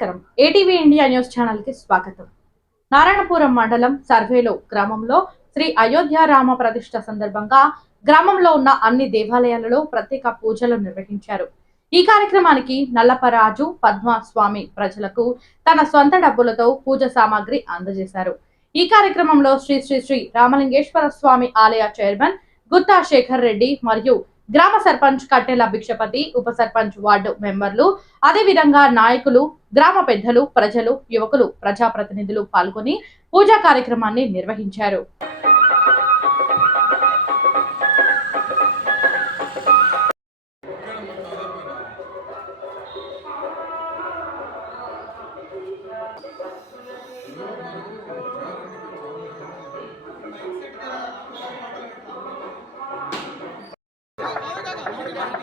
నమస్కారం. ATV India news ఛానల్కి స్వాగతం. నారాయణపురం మండలం సర్వేలో గ్రామంలో శ్రీ అయోధ్యారామ ప్రతిష్ట సందర్భంగా గ్రామంలో ఉన్న అన్ని దేవాలయాలలో ప్రత్యేక పూజలు నిర్వహించారు. ఈ కార్యక్రమానికి నల్లపరాజు పద్మ స్వామి ప్రజలకు తన సొంత డబ్బులతో పూజ సామాగ్రి అందజేశారు. ఈ కార్యక్రమంలో శ్రీ శ్రీ శ్రీ రామలింగేశ్వర స్వామి ఆలయ చైర్మన్ గుత్తా శేఖర్ రెడ్డి మరియు గ్రామ సర్పంచ్ కట్టెల భిక్షపతి ఉప సర్పంచ్ వార్డు మెంబర్లు అదేవిధంగా నాయకులు గ్రామ పెద్దలు ప్రజలు యువకులు ప్రజాప్రతినిధులు పాల్గొని పూజా కార్యక్రమాన్ని నిర్వహించారు.